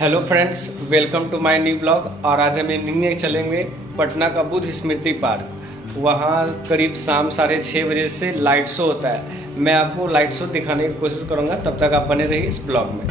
Hello friends, welcome to my new blog. और आज हम इवनिंग चलेंगे पटना का बुद्ध स्मृति पार्क। वहाँ करीब शाम 6:30 बजे से लाइट शो होता है। मैं आपको लाइट शो दिखाने की कोशिश करूँगा, तब तक आप बने रहिए इस ब्लॉग में।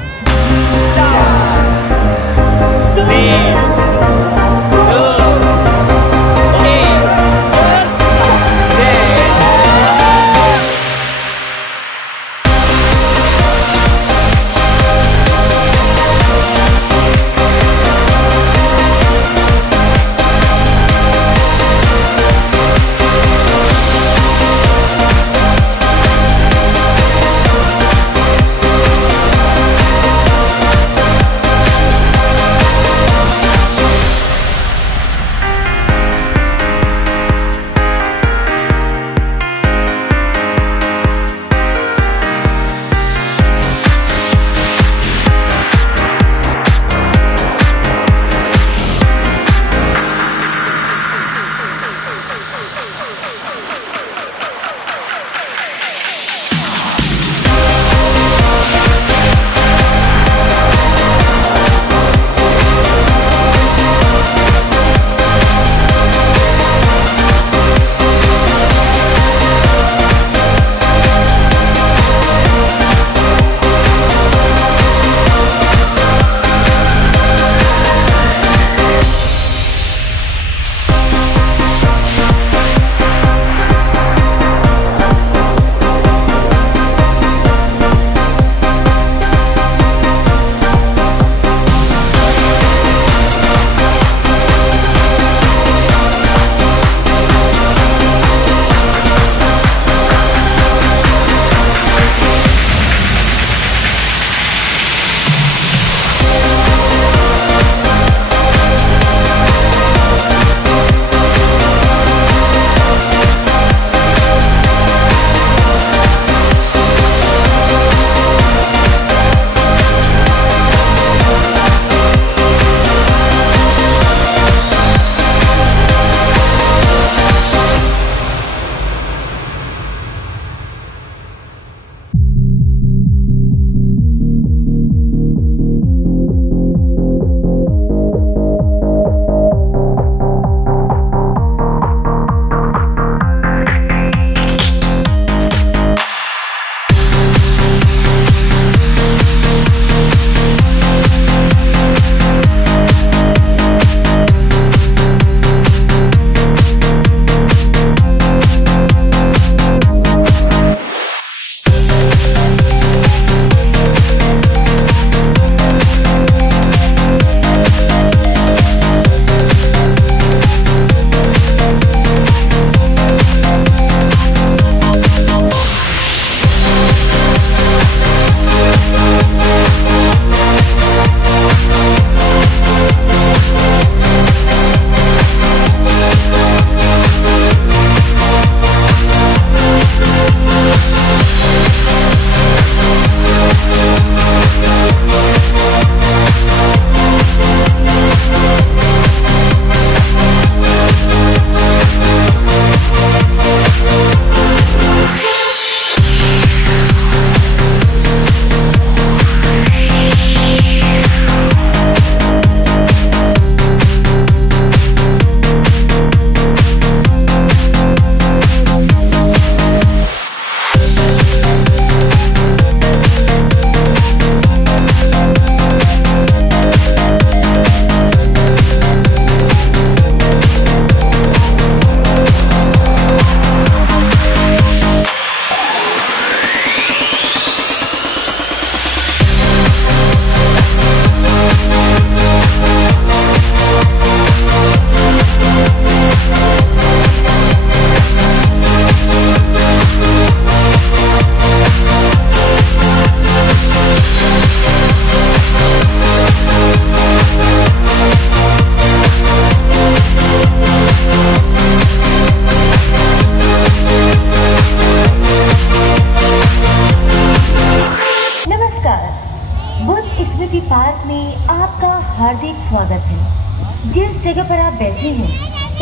पार्क में आपका हार्दिक स्वागत है। जिस जगह पर आप बैठे हैं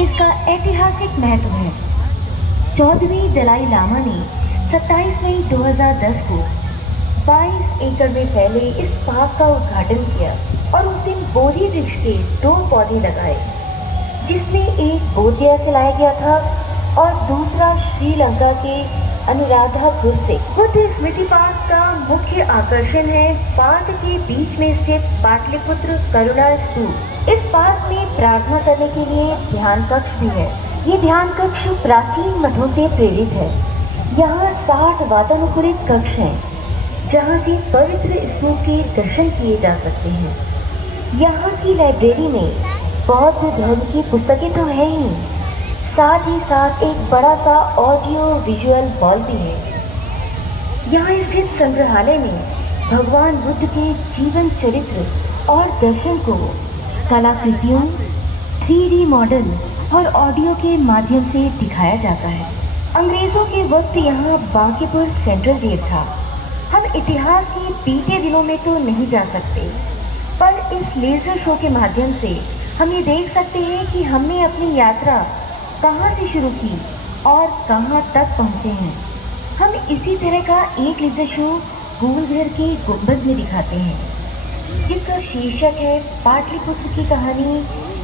इसका ऐतिहासिक महत्व है। 14वीं दलाई लामा ने 27 मई 2010 को 22 एकड़ में फैले इस पार्क का उद्घाटन किया। और उस दिन बोधि वृक्ष के 2 पौधे लगाए, जिसमें एक बोधगया से लाया गया था और दूसरा श्रीलंका के अनुराधापुर से। बुद्ध स्मृति पार्क का मुख्य आकर्षण है पार्क के बीच में स्थित पाटलिपुत्र करुणा स्तूप। इस पार्क में प्रार्थना करने के लिए ध्यान कक्ष भी है। ये ध्यान कक्ष प्राचीन मठों से प्रेरित है। यहाँ 60 वातानुकूलित कक्ष हैं, जहाँ से पवित्र स्तूप के दर्शन किए जा सकते हैं। यहाँ की लाइब्रेरी में बौद्ध धर्म की पुस्तकें तो है ही, साथ ही साथ एक बड़ा सा ऑडियो विजुअल हॉल भी है। यहाँ स्थित संग्रहालय में भगवान बुद्ध के जीवन चरित्र और दर्शन को कलाकृतियों, 3D मॉडल और ऑडियो के माध्यम से दिखाया जाता है। अंग्रेजों के वक्त यहाँ बांकीपुर सेंट्रल जेल था। हम इतिहास के बीते दिनों में तो नहीं जा सकते, पर इस लेजर शो के माध्यम से हम ये देख सकते हैं कि हमने अपनी यात्रा कहाँ से शुरू की और कहाँ तक पहुँचे हैं। हम इसी तरह का एक लेजर शो गोलघर के गुंबद में दिखाते हैं, जिसका शीर्षक है पाटलिपुत्र की कहानी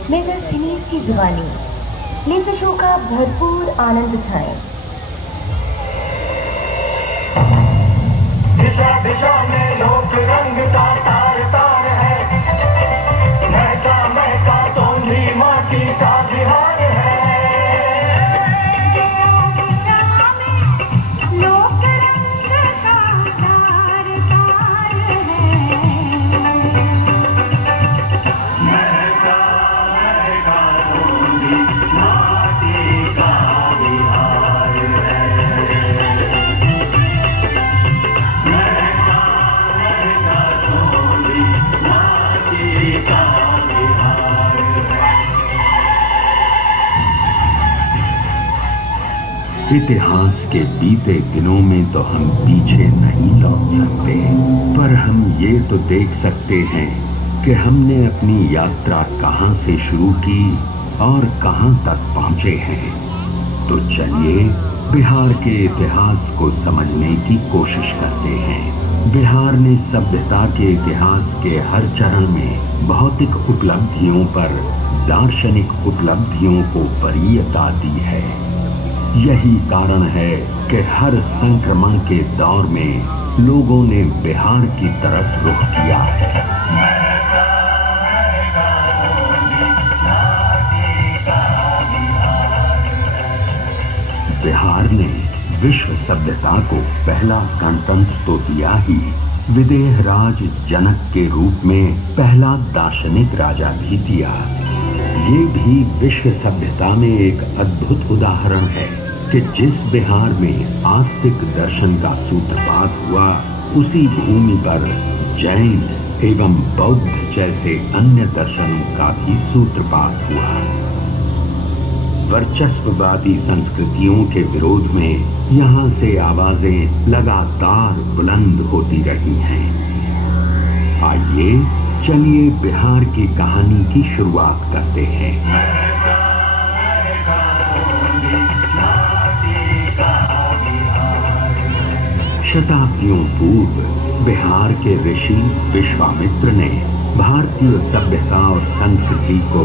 मेजर फिनीस की जुबानी। लेजर शो का भरपूर आनंद उठाएं। दिशा दिशा में लोक रंग का तार तार है, महका महका तोंधी माटी का बिहार है। इतिहास के बीते दिनों में तो हम पीछे नहीं लौट सकते, पर हम ये तो देख सकते हैं कि हमने अपनी यात्रा कहां से शुरू की और कहां तक पहुंचे हैं। तो चलिए बिहार के इतिहास को समझने की कोशिश करते हैं। बिहार ने सभ्यता के इतिहास के हर चरण में भौतिक उपलब्धियों पर दार्शनिक उपलब्धियों को वरीयता दी है। यही कारण है कि हर संक्रमण के दौर में लोगों ने बिहार की तरफ रुख किया है। बिहार ने विश्व सभ्यता को पहला गणतंत्र तो दिया ही, विदेह राज जनक के रूप में पहला दार्शनिक राजा भी दिया। ये भी विश्व सभ्यता में एक अद्भुत उदाहरण है कि जिस बिहार में आस्तिक दर्शन का सूत्रपात हुआ, उसी भूमि पर जैन एवं बौद्ध जैसे अन्य दर्शनों का भी सूत्रपात हुआ। वर्चस्ववादी संस्कृतियों के विरोध में यहाँ से आवाजें लगातार बुलंद होती रही हैं। आइए चलिए बिहार की कहानी की शुरुआत करते हैं। शताब्दियों पूर्व बिहार के ऋषि विश्वामित्र ने भारतीय सभ्यता और संस्कृति को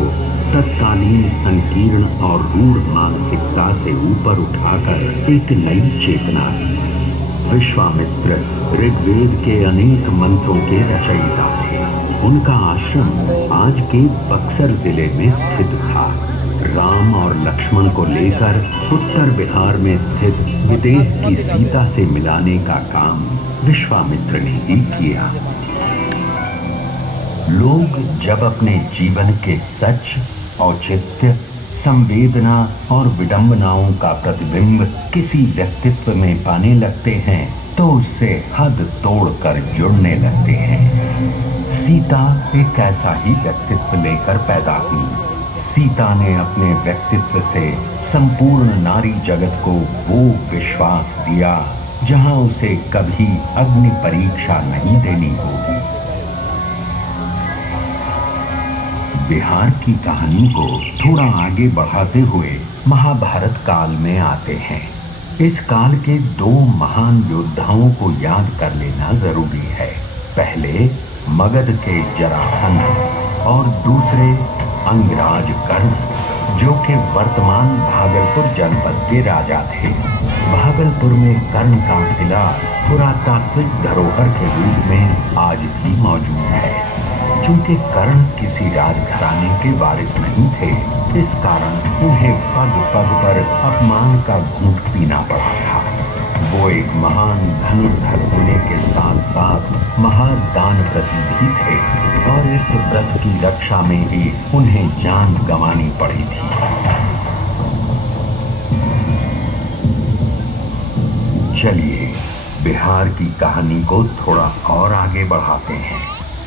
तत्कालीन संकीर्ण और रूढ़ मानसिकता से ऊपर उठाकर एक नई चेतना दी। विश्वामित्र ऋग्वेद के अनेक मंत्रों के रचयिता थे। उनका आश्रम आज के बक्सर जिले में स्थित था। राम और लक्ष्मण को लेकर उत्तर बिहार में स्थित विदेह की सीता से मिलाने का काम विश्वामित्र ने ही किया। लोग जब अपने जीवन के सच, औचित्य, संवेदना और विडंबनाओं का प्रतिबिंब किसी व्यक्तित्व में पाने लगते हैं तो उससे हद तोड़कर जुड़ने लगते हैं। सीता एक ऐसा ही व्यक्तित्व लेकर पैदा हुई। सीता ने अपने व्यक्तित्व से संपूर्ण नारी जगत को वो विश्वास दिया जहां उसे कभी अग्नि परीक्षा नहीं देनी होगी। बिहार की कहानी को थोड़ा आगे बढ़ाते हुए महाभारत काल में आते हैं। इस काल के 2 महान योद्धाओं को याद कर लेना जरूरी है। पहले मगध के जरासंध और दूसरे अंगराज कर्ण, जो कि वर्तमान भागलपुर जनपद के राजा थे। भागलपुर में कर्ण का किला पुरातात्विक धरोहर के रूप में आज भी मौजूद है। चूंकि कर्ण किसी राजघराने के वारिस नहीं थे, इस कारण उन्हें पग पग पर अपमान का घूंट पीना पड़ा था। वो एक महान धनुर्धर होने के साथ साथ महादानव्रती भी थे और इस व्रत की रक्षा में ही उन्हें जान गंवानी पड़ी थी। चलिए बिहार की कहानी को थोड़ा और आगे बढ़ाते हैं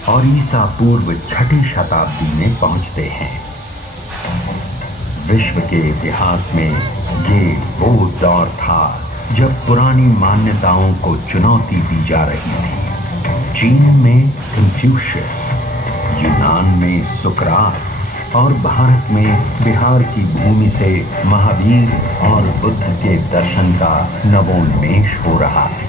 और ईसा पूर्व 6ठी शताब्दी में पहुंचते हैं। विश्व के इतिहास में ये वो दौर था जब पुरानी मान्यताओं को चुनौती दी जा रही थी। चीन में कंफ्यूशियस, यूनान में सुकरात और भारत में बिहार की भूमि से महावीर और बुद्ध के दर्शन का नवोन्मेष हो रहा है।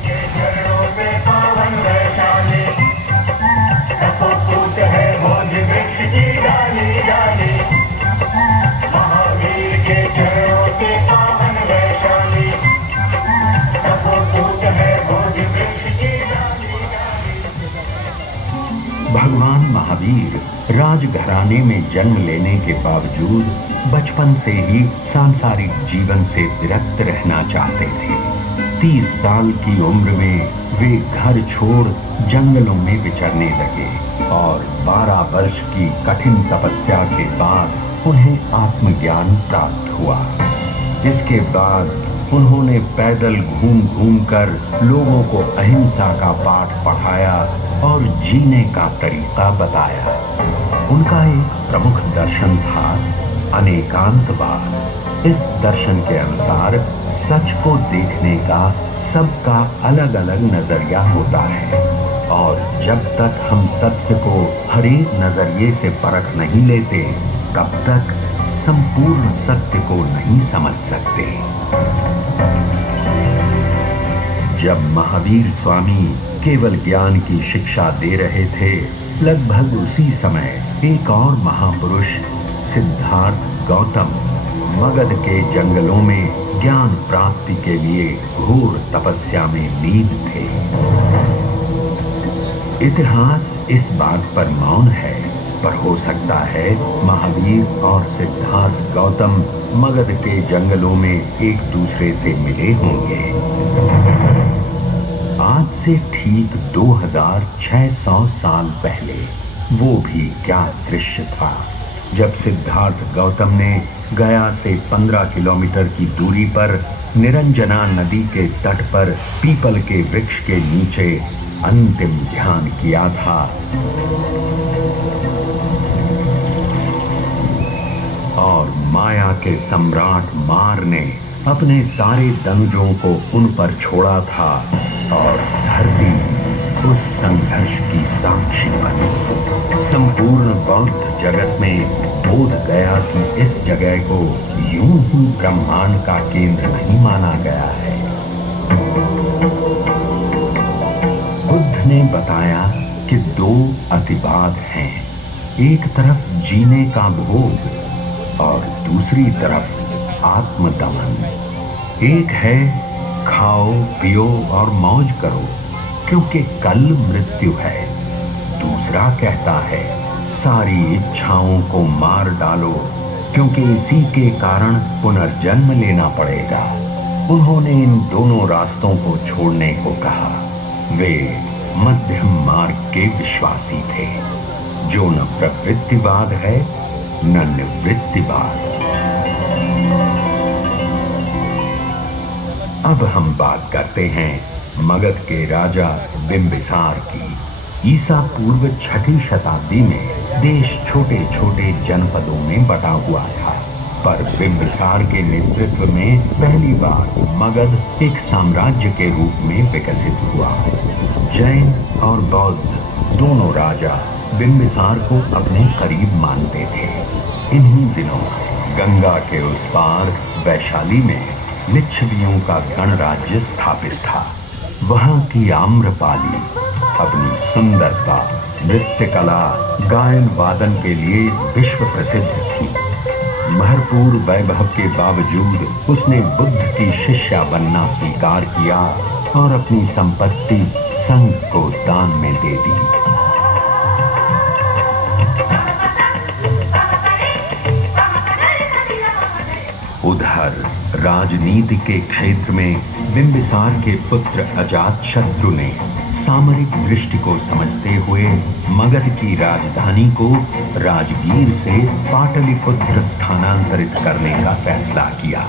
भगवान महावीर राजघराने में जन्म लेने के बावजूद बचपन से ही सांसारिक जीवन से विरक्त रहना चाहते थे। 30 साल की उम्र में वे घर छोड़ जंगलों में विचरने लगे और 12 वर्ष की कठिन तपस्या के बाद उन्हें आत्मज्ञान प्राप्त हुआ। इसके बाद उन्होंने पैदल घूम घूम कर लोगों को अहिंसा का पाठ पढ़ाया और जीने का तरीका बताया। उनका एक प्रमुख दर्शन था अनेकांतवाद। इस दर्शन के अनुसार सच को देखने का सबका अलग अलग नजरिया होता है और जब तक हम सत्य को हर एक नजरिए से परख नहीं लेते, तब तक संपूर्ण सत्य को नहीं समझ सकते। जब महावीर स्वामी केवल ज्ञान की शिक्षा दे रहे थे, लगभग उसी समय एक और महापुरुष सिद्धार्थ गौतम मगध के जंगलों में ज्ञान प्राप्ति के लिए घोर तपस्या में लीन थे। इतिहास इस बात पर मौन है, पर हो सकता है महावीर और सिद्धार्थ गौतम मगध के जंगलों में एक दूसरे से मिले होंगे। आज से ठीक 2600 साल पहले वो भी क्या दृश्य था जब सिद्धार्थ गौतम ने गया से 15 किलोमीटर की दूरी पर निरंजना नदी के तट पर पीपल के वृक्ष के नीचे अंतिम ध्यान किया था। और माया के सम्राट मार ने अपने सारे दनुजों को उन पर छोड़ा था और धरती उस संघर्ष की साक्षी बनी। संपूर्ण बौद्ध जगत में बोध गया कि इस जगह को यूं ही ब्रह्मांड का केंद्र नहीं माना गया है। बुद्ध ने बताया कि 2 अतिवाद हैं, एक तरफ जीने का भोग और दूसरी तरफ आत्मदमन। एक है खाओ पियो और मौज करो क्योंकि कल मृत्यु है। दूसरा कहता है सारी इच्छाओं को मार डालो क्योंकि इसी के कारण पुनर्जन्म लेना पड़ेगा। उन्होंने इन दोनों रास्तों को छोड़ने को कहा। वे मध्यम मार्ग के विश्वासी थे, जो न प्रवृत्तिवाद है न निवृत्तिवाद। अब हम बात करते हैं मगध के राजा बिंबिसार की। ईसा पूर्व 6ठी शताब्दी में देश छोटे छोटे जनपदों में बटा हुआ था, पर बिंबिसार के नेतृत्व में पहली बार मगध एक साम्राज्य के रूप में विकसित हुआ। जैन और बौद्ध दोनों राजा बिंबिसार को अपने करीब मानते थे। इन्हीं दिनों गंगा के उस पार वैशाली में लिच्छवियों का गणराज्य स्थापित था। वहां की आम्रपाली अपनी सुंदरता, नृत्य कला, गायन वादन के लिए विश्व प्रसिद्ध थी। भरपूर वैभव के बावजूद उसने बुद्ध की शिष्या बनना स्वीकार किया और अपनी संपत्ति संघ को दान में दे दी। उधर राजनीति के क्षेत्र में बिंबिसार के पुत्र अजातशत्रु ने सामरिक दृष्टि को समझते हुए मगध की राजधानी को राजगीर से पाटलिपुत्र स्थानांतरित करने का फैसला किया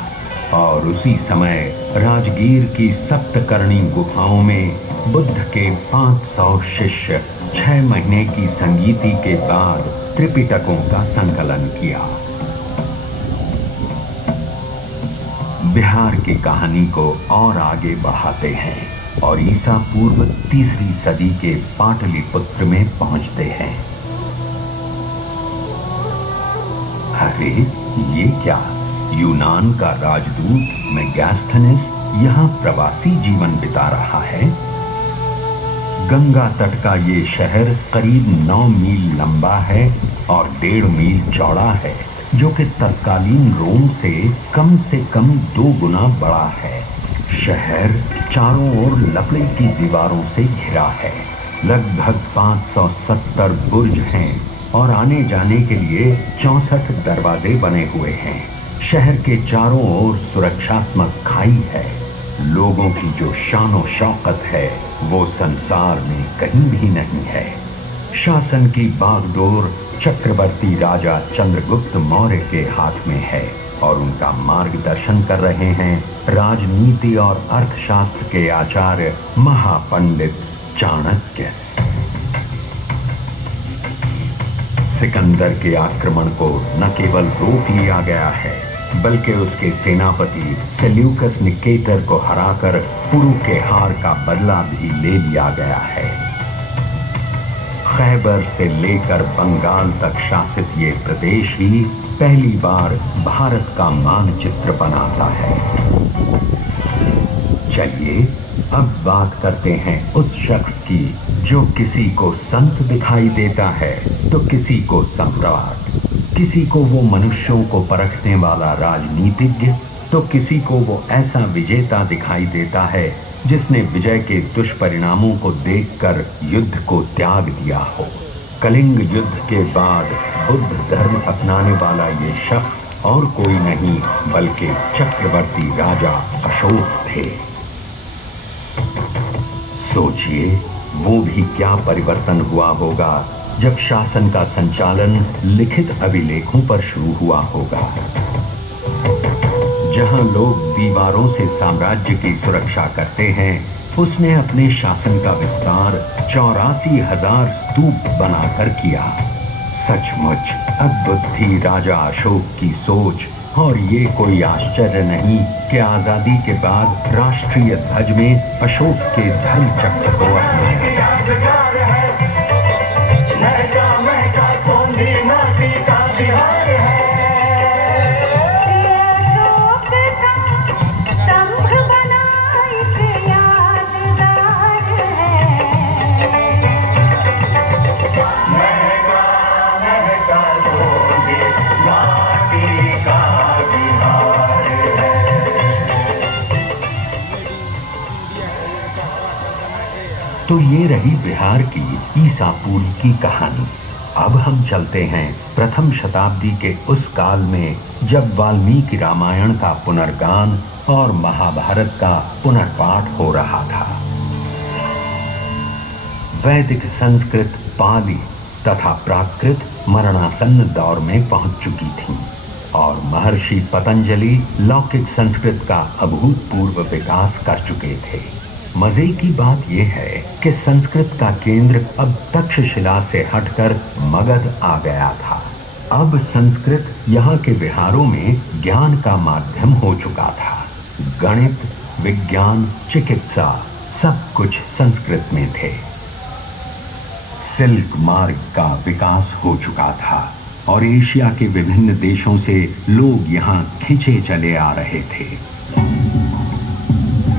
और उसी समय राजगीर की सप्तकर्णी गुफाओं में बुद्ध के 500 शिष्य 6 महीने की संगीति के बाद त्रिपिटकों का संकलन किया। बिहार की कहानी को और आगे बढ़ाते हैं और ईसा पूर्व 3री सदी के पाटलिपुत्र में पहुंचते हैं। अरे ये क्या, यूनान का राजदूत मेगास्थनीस यहाँ प्रवासी जीवन बिता रहा है। गंगा तट का ये शहर करीब 9 मील लंबा है और 1.5 मील चौड़ा है, जो कि तत्कालीन रोम से कम 2 गुना बड़ा है। शहर चारों ओर लकड़ी की दीवारों से घिरा है। लगभग 570 बुर्ज हैं और आने जाने के लिए 64 दरवाजे बने हुए हैं। शहर के चारों ओर सुरक्षात्मक खाई है। लोगों की जो शान और शौकत है वो संसार में कहीं भी नहीं है। शासन की बागडोर चक्रवर्ती राजा चंद्रगुप्त मौर्य के हाथ में है और उनका मार्गदर्शन कर रहे हैं राजनीति और अर्थशास्त्र के आचार्य महापंडित चाणक्य। सिकंदर के आक्रमण को न केवल रोक लिया गया है, बल्कि उसके सेनापति सेल्यूकस निकेटर को हराकर पुरु के हार का बदला भी ले लिया गया है। खैबर से लेकर बंगाल तक शासित ये प्रदेश ही पहली बार भारत का मानचित्र बनाता है। चलिए अब बात करते हैं उस शख्स की जो किसी को संत दिखाई देता है तो किसी को सम्राट, किसी को वो मनुष्यों को परखने वाला राजनीतिज्ञ तो किसी को वो ऐसा विजेता दिखाई देता है जिसने विजय के दुष्परिणामों को देखकर युद्ध को त्याग दिया हो। कलिंग युद्ध के बाद बुद्ध धर्म अपनाने वाला ये शख्स और कोई नहीं बल्कि चक्रवर्ती राजा अशोक थे। सोचिए वो भी क्या परिवर्तन हुआ होगा जब शासन का संचालन लिखित अभिलेखों पर शुरू हुआ होगा। जहां लोग दीवारों से साम्राज्य की सुरक्षा करते हैं, उसने अपने शासन का विस्तार 84,000 स्तूप बनाकर किया। सचमुच अद्भुत थी राजा अशोक की सोच और ये कोई आश्चर्य नहीं कि आजादी के बाद राष्ट्रीय ध्वज में अशोक के धर्म चक्र को अपनाया। तो ये रही बिहार की ईसा पूर्व की कहानी। अब हम चलते हैं प्रथम शताब्दी के उस काल में जब वाल्मीकि रामायण का पुनर्गान और महाभारत का पुनर्पाठ हो रहा था। वैदिक संस्कृत, पाली तथा प्राकृत मरणासन्न दौर में पहुंच चुकी थी और महर्षि पतंजलि लौकिक संस्कृत का अभूतपूर्व विकास कर चुके थे। मजे की बात यह है कि संस्कृत का केंद्र अब तक्षशिला से हटकर मगध आ गया था। अब संस्कृत यहाँ के विहारों में ज्ञान का माध्यम हो चुका था। गणित, विज्ञान, चिकित्सा सब कुछ संस्कृत में थे। सिल्क मार्ग का विकास हो चुका था और एशिया के विभिन्न देशों से लोग यहाँ खिंचे चले आ रहे थे।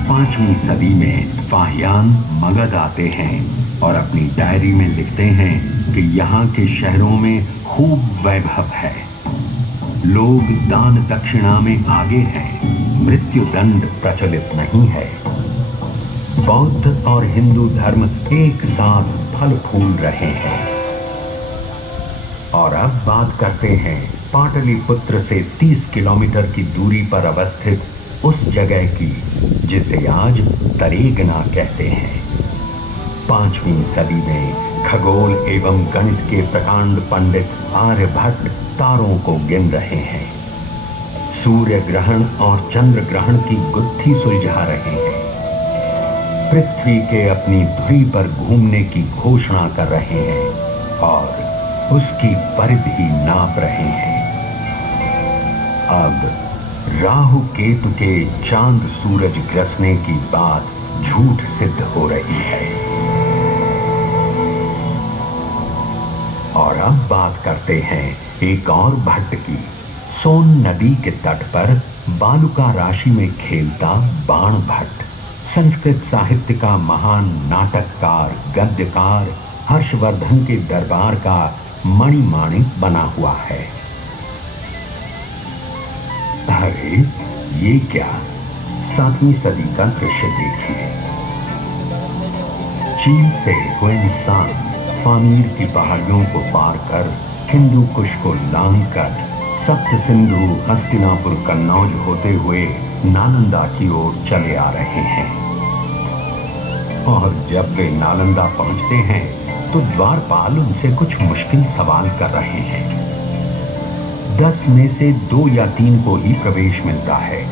5वीं सदी में फाहियान मगध आते हैं और अपनी डायरी में लिखते हैं कि यहाँ के शहरों में खूब वैभव है, लोग दान दक्षिणा में आगे हैं, मृत्यु दंड प्रचलित नहीं है। बौद्ध और हिंदू धर्म एक साथ फल फूल रहे हैं। और अब बात करते हैं पाटलिपुत्र से 30 किलोमीटर की दूरी पर अवस्थित उस जगह की जिसे आज तरेगना कहते हैं। 5वीं सदी में खगोल एवं गणित के प्रकांड पंडित आर्यभट्ट तारों को गिन रहे हैं, सूर्य ग्रहण और चंद्र ग्रहण की गुत्थी सुलझा रहे हैं, पृथ्वी के अपनी धुरी पर घूमने की घोषणा कर रहे हैं और उसकी परिधि नाप रहे हैं। अब राहु केतु के चांद सूरज ग्रसने की बात झूठ सिद्ध हो रही है। और अब बात करते हैं एक और भट्ट की। सोन नदी के तट पर बालुका राशि में खेलता बाण भट्ट संस्कृत साहित्य का महान नाटककार गद्यकार हर्षवर्धन के दरबार का मणिमाणिक बना हुआ है। अरे ये क्या, 7वीं सदी का दृश्य देखिए। चीन से हुएनसांग पामीर की पहाड़ियों को पार कर हिंदू कुश को लांघकर सप्त सिंधु हस्तिनापुर कन्नौज होते हुए नालंदा की ओर चले आ रहे हैं। और जब वे नालंदा पहुंचते हैं तो द्वारपाल उनसे कुछ मुश्किल सवाल कर रहे हैं। 10 में से 2 या 3 को ही प्रवेश मिलता है।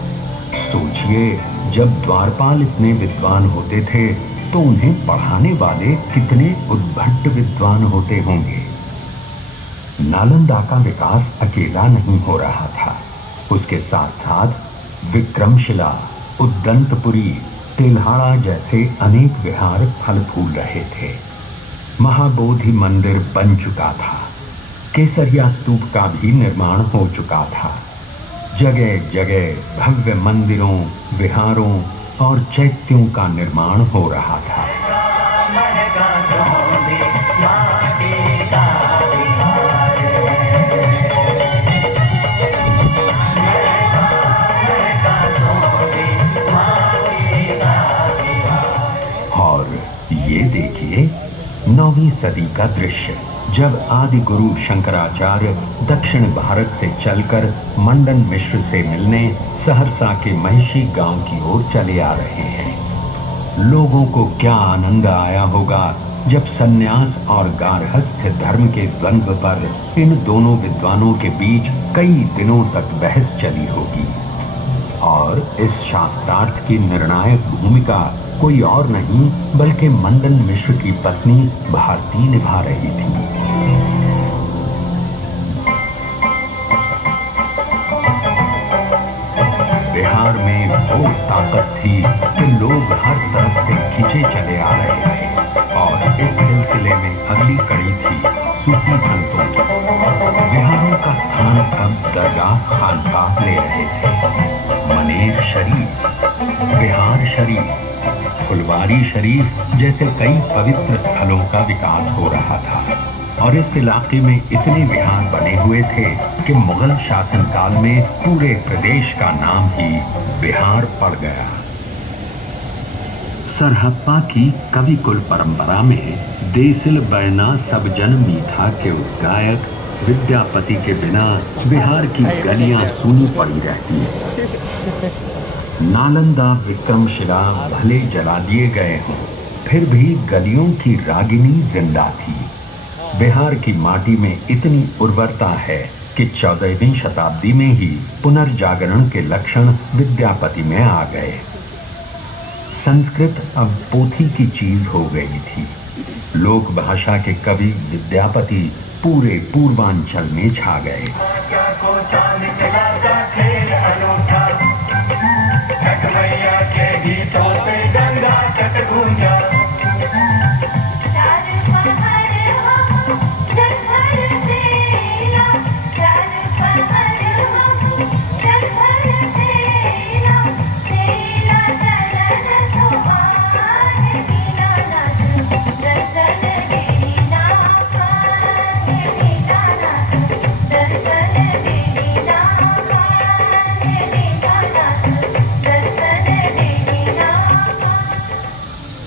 सोचिए, जब द्वारपाल इतने विद्वान होते थे तो उन्हें पढ़ाने वाले कितने उद्भट विद्वान होते होंगे। नालंदा का विकास अकेला नहीं हो रहा था, उसके साथ साथ विक्रमशिला, उद्दंतपुरी, तेल्हाड़ा जैसे अनेक विहार फल फूल रहे थे। महाबोधि मंदिर बन चुका था, केसरिया स्तूप का भी निर्माण हो चुका था। जगह जगह भव्य मंदिरों, विहारों और चैत्यों का निर्माण हो रहा था। और ये देखिए 9वीं सदी का दृश्य, जब आदि गुरु शंकराचार्य दक्षिण भारत से चलकर मंडन मिश्र से मिलने सहरसा के महिषी गांव की ओर चले आ रहे हैं। लोगों को क्या आनंद आया होगा जब सन्यास और गार्हस्थ्य धर्म के द्वंद्व पर इन दोनों विद्वानों के बीच कई दिनों तक बहस चली होगी। और इस शास्त्रार्थ की निर्णायक भूमिका कोई और नहीं बल्कि मंडन मिश्र की पत्नी भारती निभा रही थी। बिहार में वो ताकत थी कि लोग हर तरफ से खींचे चले आ रहे थे। और इस सिलसिले में अगली कड़ी थी सूफी संतों की। बिहारों का स्थान अब दरगाह खानकाह ले रहे थे। मनेर शरीफ, बिहार शरीफ, फुलवारी शरीफ जैसे कई पवित्र स्थलों का विकास हो रहा था। और इस इलाके में इतने विहार बने हुए थे कि मुगल शासनकाल में पूरे प्रदेश का नाम ही बिहार पड़ गया। सरहप्पा की कवि कुल परंपरा में देसिल बैना सब जन मीठा के उद्गायक विद्यापति के बिना बिहार की गलियां सूनी पड़ी रहती हैं। नालंदा, विक्रमशिला भले जला दिए गए हों, फिर भी गलियों की रागिनी जिंदा थी। बिहार की माटी में इतनी उर्वरता है कि 14वीं शताब्दी में ही पुनर्जागरण के लक्षण विद्यापति में आ गए। संस्कृत अब पोथी की चीज हो गई थी। लोक भाषा के कवि विद्यापति पूरे पूर्वांचल में छा गए।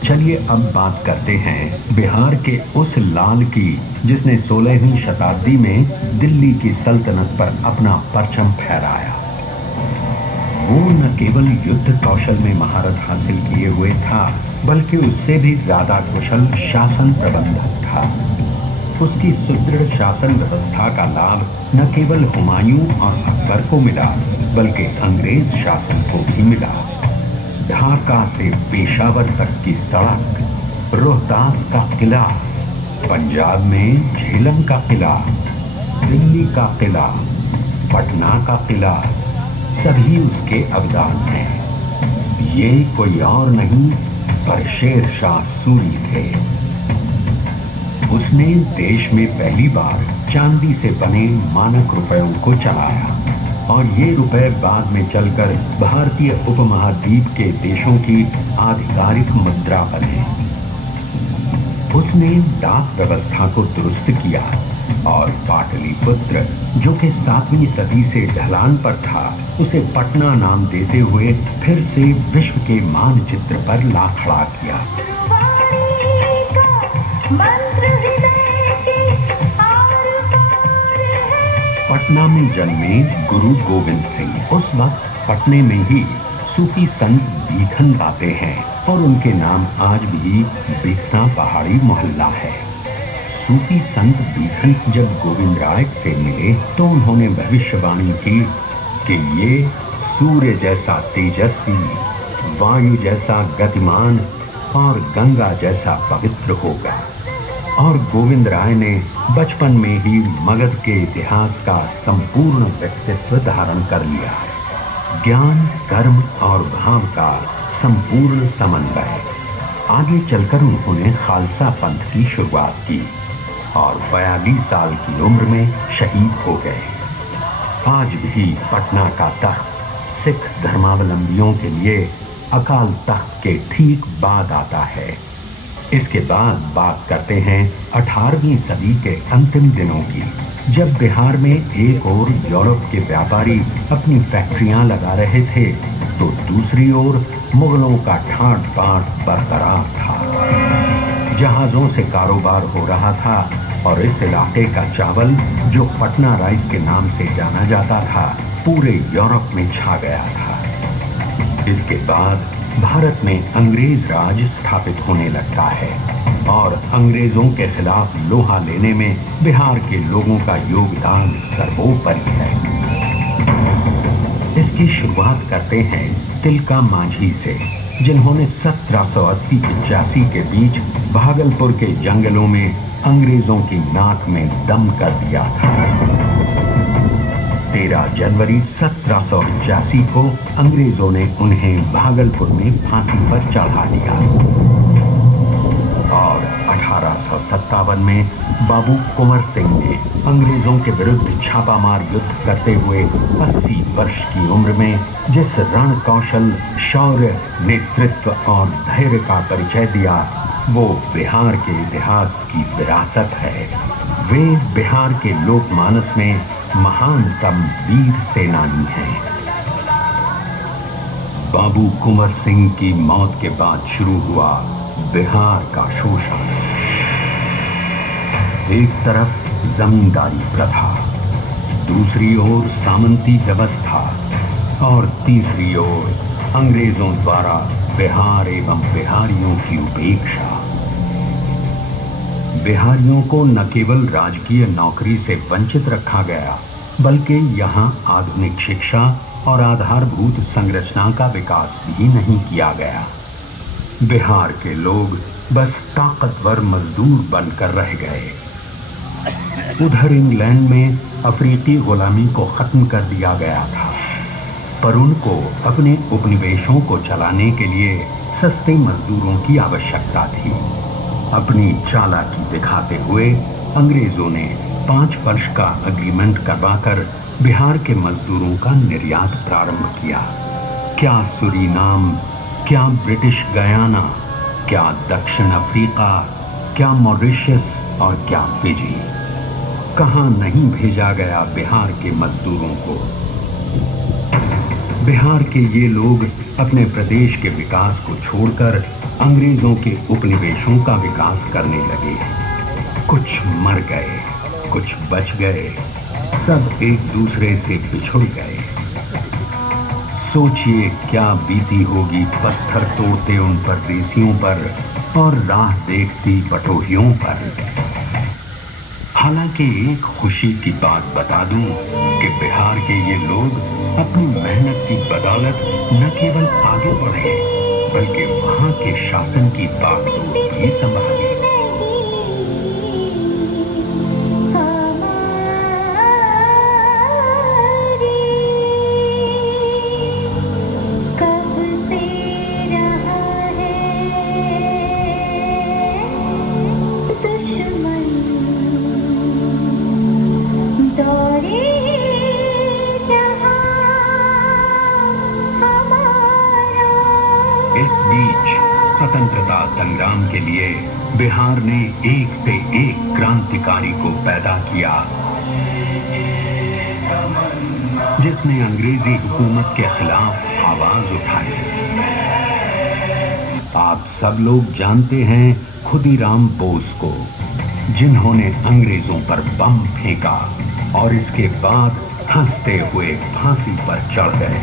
चलिए अब बात करते हैं बिहार के उस लाल की जिसने 16वीं शताब्दी में दिल्ली की सल्तनत पर अपना परचम फहराया। वो न केवल युद्ध कौशल में महारत हासिल किए हुए था, बल्कि उससे भी ज्यादा कुशल शासन प्रबंधक था। उसकी सुदृढ़ शासन व्यवस्था का लाभ न केवल हुमायूं और अकबर को मिला, बल्कि अंग्रेज शासन को भी मिला। ढाका से पेशावर तक की सड़क, रोहतास का किला, पंजाब में झेलम का किला, दिल्ली का किला, पटना का किला, सभी उसके अवदान हैं। ये कोई और नहीं पर शेर शाह सूरी थे। उसने देश में पहली बार चांदी से बने मानक रुपयों को चलाया और ये रुपए बाद में चलकर भारतीय उपमहाद्वीप के देशों की आधिकारिक मुद्रा बने। उसने डाक व्यवस्था को दुरुस्त किया और पाटलिपुत्र, जो कि 7वीं सदी से ढलान पर था, उसे पटना नाम देते हुए फिर से विश्व के मानचित्र पर ला खड़ा किया। पटना में जन्मे गुरु गोविंद सिंह उस वक्त पटने में ही सूफी संत बीखन गाते हैं और उनके नाम आज भी बीखना पहाड़ी मोहल्ला है। सूफी संत बीखन जब गोविंद राय से मिले तो उन्होंने भविष्यवाणी की कि ये सूर्य जैसा तेजस्वी, वायु जैसा गतिमान और गंगा जैसा पवित्र होगा। और गोविंद राय ने बचपन में ही मगध के इतिहास का संपूर्ण व्यक्तित्व धारण कर लिया। ज्ञान, कर्म और भाव का संपूर्ण समन्वय। आगे चलकर उन्होंने खालसा पंथ की शुरुआत की और 42 साल की उम्र में शहीद हो गए। आज भी पटना का तख्त सिख धर्मावलंबियों के लिए अकाल तख्त के ठीक बाद आता है। इसके बाद बात करते हैं 18वीं सदी के अंतिम दिनों की, जब बिहार में एक ओर यूरोप के व्यापारी अपनी फैक्ट्रियां लगा रहे थे तो दूसरी ओर मुगलों का ठाट बाट बरकरार था। जहाजों से कारोबार हो रहा था और इस इलाके का चावल, जो पटना राइस के नाम से जाना जाता था, पूरे यूरोप में छा गया था। इसके बाद भारत में अंग्रेज राज स्थापित होने लगता है और अंग्रेजों के खिलाफ लोहा लेने में बिहार के लोगों का योगदान सर्वोपरि है। इसकी शुरुआत करते हैं तिलका मांझी से, जिन्होंने 1780-85 के बीच भागलपुर के जंगलों में अंग्रेजों की नाक में दम कर दिया था। 13 जनवरी 1785 को अंग्रेजों ने उन्हें भागलपुर में फांसी पर चढ़ा दिया और 1857 में बाबू कुंवर सिंह ने अंग्रेजों के विरुद्ध छापामार युद्ध करते हुए 80 वर्ष की उम्र में जिस रण कौशल, शौर्य, नेतृत्व और धैर्य का परिचय दिया, वो बिहार के इतिहास की विरासत है। वे बिहार के लोकमानस में महानतम वीर सेनानी हैं। बाबू कुंवर सिंह की मौत के बाद शुरू हुआ बिहार का शोषण। एक तरफ जमींदारी प्रथा, दूसरी ओर सामंती व्यवस्था और तीसरी ओर अंग्रेजों द्वारा बिहार एवं बिहारियों की उपेक्षा। बिहारियों को न केवल राजकीय नौकरी से वंचित रखा गया, बल्कि यहाँ आधुनिक शिक्षा और आधारभूत संरचना का विकास भी नहीं किया गया। बिहार के लोग बस ताकतवर मजदूर बनकर रह गए। उधर इंग्लैंड में अफ्रीकी गुलामी को खत्म कर दिया गया था, पर उनको अपने उपनिवेशों को चलाने के लिए सस्ते मजदूरों की आवश्यकता थी। अपनी चालाकी दिखाते हुए अंग्रेजों ने 5 वर्ष का एग्रीमेंट करवाकर बिहार के मजदूरों का निर्यात प्रारंभ किया। क्या सूरीनाम, क्या ब्रिटिश गयाना, क्या दक्षिण अफ्रीका, क्या मॉरिशस और क्या फिजी, कहां नहीं भेजा गया बिहार के मजदूरों को। बिहार के ये लोग अपने प्रदेश के विकास को छोड़कर अंग्रेजों के उपनिवेशों का विकास करने लगे। कुछ मर गए, कुछ बच गए, सब एक दूसरे से बिछुड़ गए। सोचिए क्या बीती होगी पत्थर तोड़ते उन परदेसियों पर और राह देखती पटोहियों पर। हालांकि एक खुशी की बात बता दूं कि बिहार के ये लोग अपनी मेहनत की बदौलत न केवल आगे बढ़े बल्कि वहां के शासन की बागडोर भी संभाली। स्वतंत्रता संग्राम के लिए बिहार ने एक से एक क्रांतिकारी को पैदा किया, जिसने अंग्रेजी हुकूमत के खिलाफ आवाज उठाई। आप सब लोग जानते हैं खुदीराम बोस को, जिन्होंने अंग्रेजों पर बम फेंका और इसके बाद हंसते हुए फांसी पर चढ़ गए।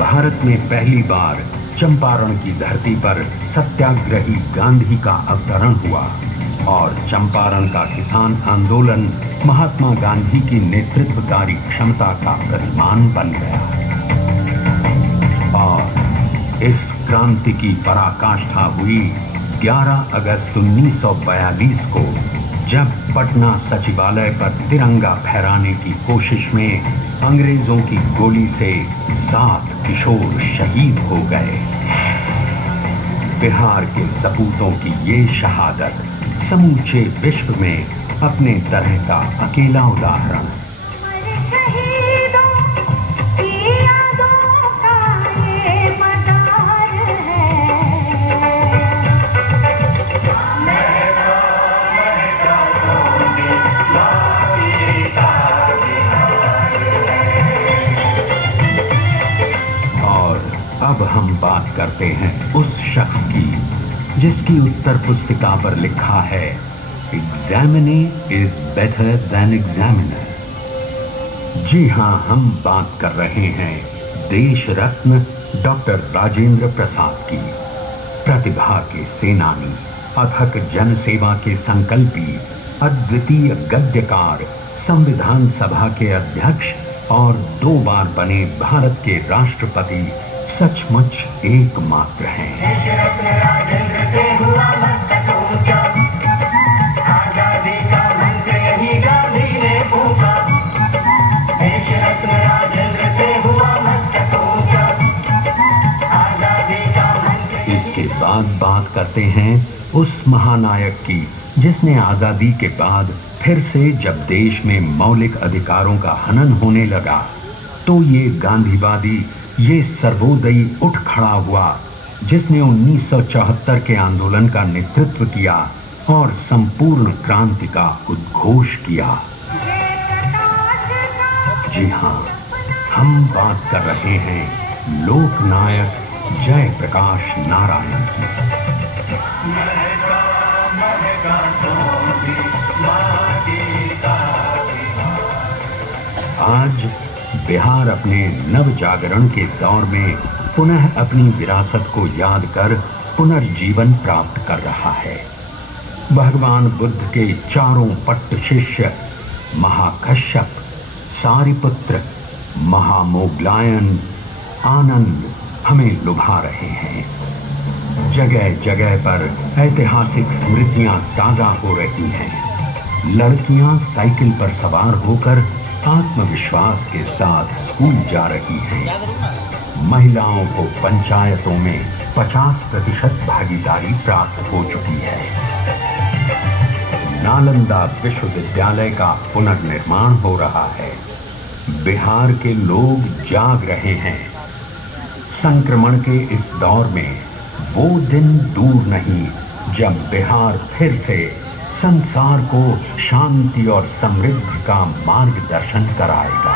भारत में पहली बार चंपारण की धरती पर सत्याग्रही गांधी का अवतरण हुआ और चंपारण का किसान आंदोलन महात्मा गांधी की नेतृत्वकारी क्षमता का प्रतिमान बन गया। और इस क्रांति की पराकाष्ठा हुई 11 अगस्त 1942 को, जब पटना सचिवालय पर तिरंगा फहराने की कोशिश में अंग्रेजों की गोली से 7 किशोर शहीद हो गए। बिहार के सपूतों की ये शहादत समूचे विश्व में अपने तरह का अकेला उदाहरण। अब हम बात करते हैं उस शख्स की जिसकी उत्तर पुस्तिका पर लिखा है, examinee is better than examiner. जी हां, हम बात कर रहे हैं देश रत्न डॉक्टर राजेंद्र प्रसाद की। प्रतिभा के सेनानी, अथक जन सेवा के संकल्पी, अद्वितीय गद्यकार, संविधान सभा के अध्यक्ष और 2 बार बने भारत के राष्ट्रपति सचमुच एकमात्र हैं। इसके बाद बात करते हैं उस महानायक की जिसने आजादी के बाद फिर से जब देश में मौलिक अधिकारों का हनन होने लगा तो ये गांधीवादी, ये सर्वोदयी उठ खड़ा हुआ, जिसने 1974 के आंदोलन का नेतृत्व किया और संपूर्ण क्रांति का उद्घोष किया। जी हां, हम बात कर रहे हैं लोकनायक जयप्रकाश नारायण। आज बिहार अपने नव जागरण के दौर में पुनः अपनी विरासत को याद कर पुनर्जीवन प्राप्त कर रहा है। भगवान बुद्ध के चारों पट्ट शिष्य महाकश्यप, सारिपुत्र, महामोगलायन, आनंद हमें लुभा रहे हैं। जगह जगह पर ऐतिहासिक स्मृतियां ताजा हो रही हैं। लड़कियां साइकिल पर सवार होकर आत्मविश्वास के साथ स्कूल जा रही हैं। महिलाओं को पंचायतों में 50% भागीदारी प्राप्त हो चुकी है। नालंदा विश्वविद्यालय का पुनर्निर्माण हो रहा है। बिहार के लोग जाग रहे हैं। संक्रमण के इस दौर में वो दिन दूर नहीं जब बिहार फिर से संसार को शांति और समृद्धि का मार्गदर्शन कराएगा।